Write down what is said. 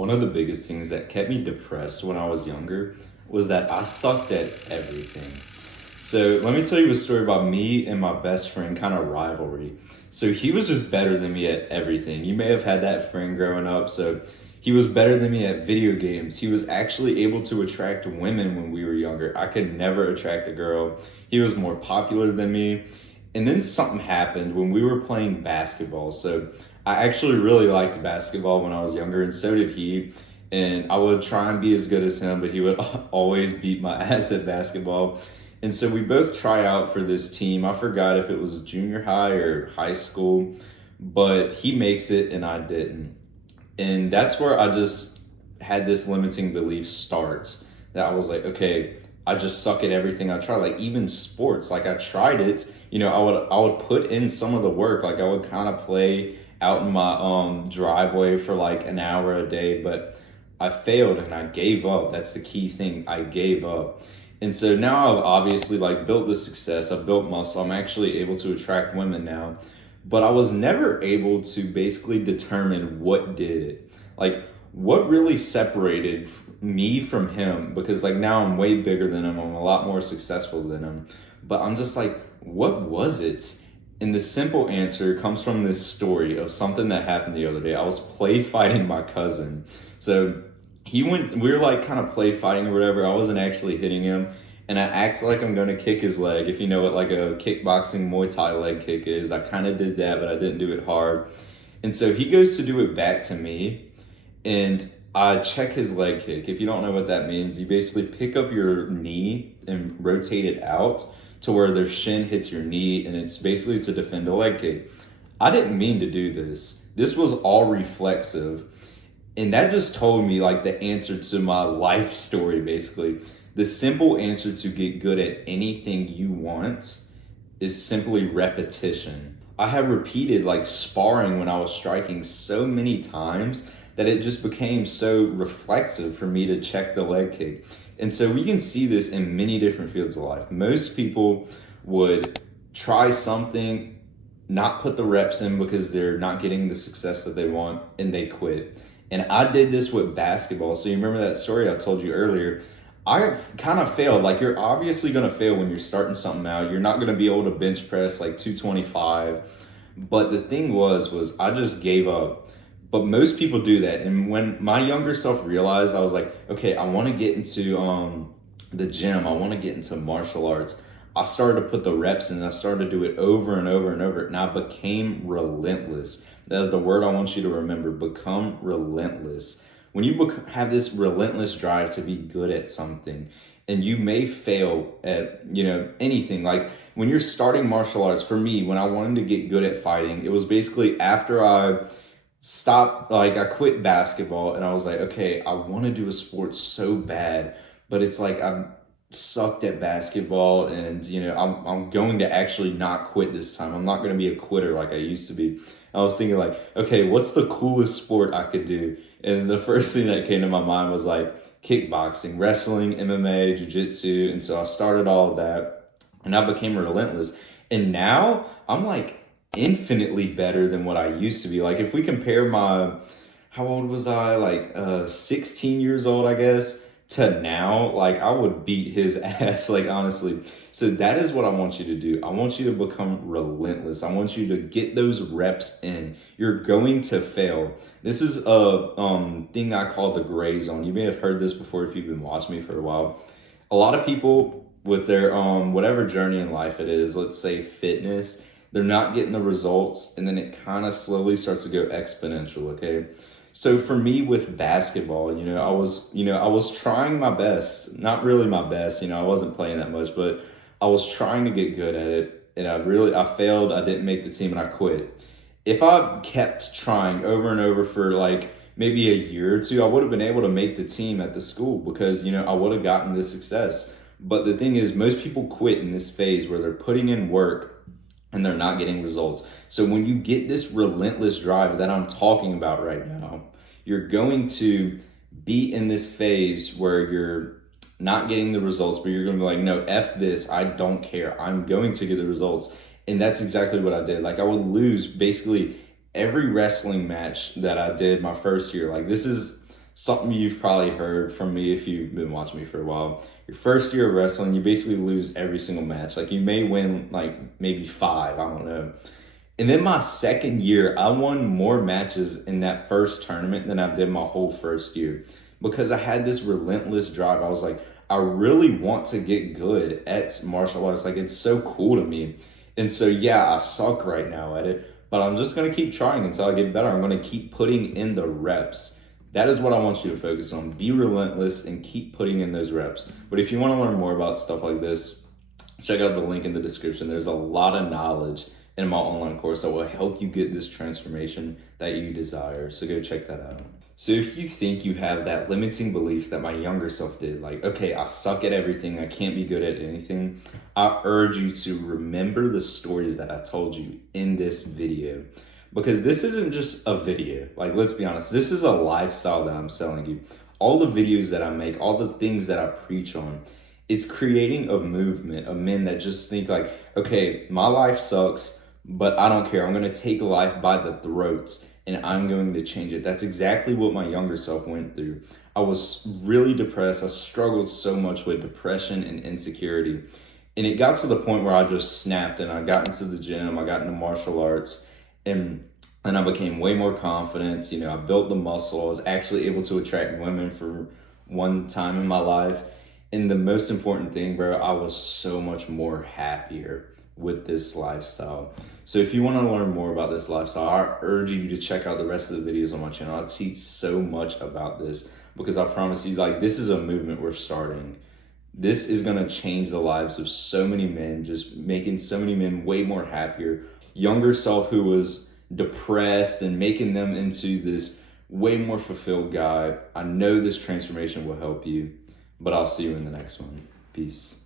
One of the biggest things that kept me depressed when I was younger was that I sucked at everything. So let me tell you a story about me and my best friend kind of rivalry. So he was just better than me at everything. You may have had that friend growing up. So he was better than me at video games. He was actually able to attract women when we were younger. I could never attract a girl. He was more popular than me. And then something happened when we were playing basketball. So I actually really liked basketball when I was younger, and so did he. And I would try and be as good as him, but he would always beat my ass at basketball. And so we both try out for this team. I forgot if it was junior high or high school, but he makes it and I didn't. And that's where I just had this limiting belief start, that I was like, okay, I just suck at everything I try. Like even sports, like I tried it, I would put in some of the work. Like I would kind of play out in my driveway for like an hour a day, but I failed and I gave up. That's the key thing. I gave up. And so now I've obviously like built the success, I've built muscle, I'm actually able to attract women now. But I was never able to basically determine what did it. Like what really separated me from him, because like now I'm way bigger than him, I'm a lot more successful than him. But I'm just like, what was it? And the simple answer comes from this story of something that happened the other day. I was play fighting my cousin. So we were like kind of play fighting or whatever. I wasn't actually hitting him. And I act like I'm going to kick his leg. If you know what like a kickboxing Muay Thai leg kick is, I kind of did that, but I didn't do it hard. And so he goes to do it back to me. And I check his leg kick. If you don't know what that means, you basically pick up your knee and rotate it out to where their shin hits your knee, and it's basically to defend a leg kick. I didn't mean to do this. This was all reflexive. And that just told me like the answer to my life story, basically. The simple answer to get good at anything you want is simply repetition. I have repeated like sparring when I was striking so many times that it just became so reflexive for me to check the leg kick. And so we can see this in many different fields of life. Most people would try something, not put the reps in because they're not getting the success that they want, and they quit. And I did this with basketball. So you remember that story I told you earlier? I kind of failed. Like you're obviously going to fail when you're starting something out. You're not going to be able to bench press like 225. But the thing was I just gave up. But most people do that. And when my younger self realized, I was like, okay, I want to get into the gym. I want to get into martial arts. I started to put the reps in. I started to do it over and over and over. And I became relentless. That's the word I want you to remember. Become relentless. When you have this relentless drive to be good at something, and you may fail at, anything. Like when you're starting martial arts, for me, when I wanted to get good at fighting, it was basically after I stopped, like I quit basketball and I was like, okay, I want to do a sport so bad, but it's like I'm sucked at basketball, and I'm going to actually not quit this time. I'm not going to be a quitter like I used to be. I was thinking like, okay, what's the coolest sport I could do? And the first thing that came to my mind was like kickboxing, wrestling, MMA, jiu-jitsu. And so I started all of that and I became relentless. And now I'm like infinitely better than what I used to be. Like if we compare how old was I? Like 16 years old, I guess, to now, like I would beat his ass, like honestly. So that is what I want you to do. I want you to become relentless. I want you to get those reps in. You're going to fail. This is a thing I call the gray zone. You may have heard this before if you've been watching me for a while. A lot of people with their whatever journey in life it is, let's say fitness, they're not getting the results, and then it kind of slowly starts to go exponential, okay? So for me with basketball, I was trying my best, not really my best, I wasn't playing that much, but I was trying to get good at it, and I failed, I didn't make the team, and I quit. If I kept trying over and over for like maybe a year or two, I would have been able to make the team at the school because, I would have gotten the success. But the thing is, most people quit in this phase where they're putting in work and they're not getting results. So when you get this relentless drive that I'm talking about right now, you're going to be in this phase where you're not getting the results, but you're going to be like, no, F this, I don't care. I'm going to get the results. And that's exactly what I did. Like I would lose basically every wrestling match that I did my first year. Like this is something you've probably heard from me if you've been watching me for a while. Your first year of wrestling, you basically lose every single match. Like you may win like maybe 5, I don't know. And then my second year, I won more matches in that first tournament than I did my whole first year because I had this relentless drive. I was like, I really want to get good at martial arts. Like, it's so cool to me. And so, yeah, I suck right now at it, but I'm just going to keep trying until I get better. I'm going to keep putting in the reps. That is what I want you to focus on. Be relentless and keep putting in those reps. But if you want to learn more about stuff like this, check out the link in the description. There's a lot of knowledge in my online course that will help you get this transformation that you desire. So go check that out. So if you think you have that limiting belief that my younger self did, like, okay, I suck at everything, I can't be good at anything, I urge you to remember the stories that I told you in this video. Because this isn't just a video. Like, let's be honest, this is a lifestyle that I'm selling you. All the videos that I make, all the things that I preach on, it's creating a movement of men that just think like, okay, my life sucks, but I don't care. I'm going to take life by the throats and I'm going to change it. That's exactly what my younger self went through. I was really depressed. I struggled so much with depression and insecurity. And it got to the point where I just snapped and I got into the gym, I got into martial arts, and I became way more confident. You know, I built the muscle. I was actually able to attract women for one time in my life. And the most important thing, bro, I was so much more happier with this lifestyle. So if you want to learn more about this lifestyle, I urge you to check out the rest of the videos on my channel. I teach so much about this because I promise you, like, this is a movement we're starting. This is going to change the lives of so many men, just making so many men way more happier. Younger self who was depressed and making them into this way more fulfilled guy. I know this transformation will help you, but I'll see you in the next one. Peace.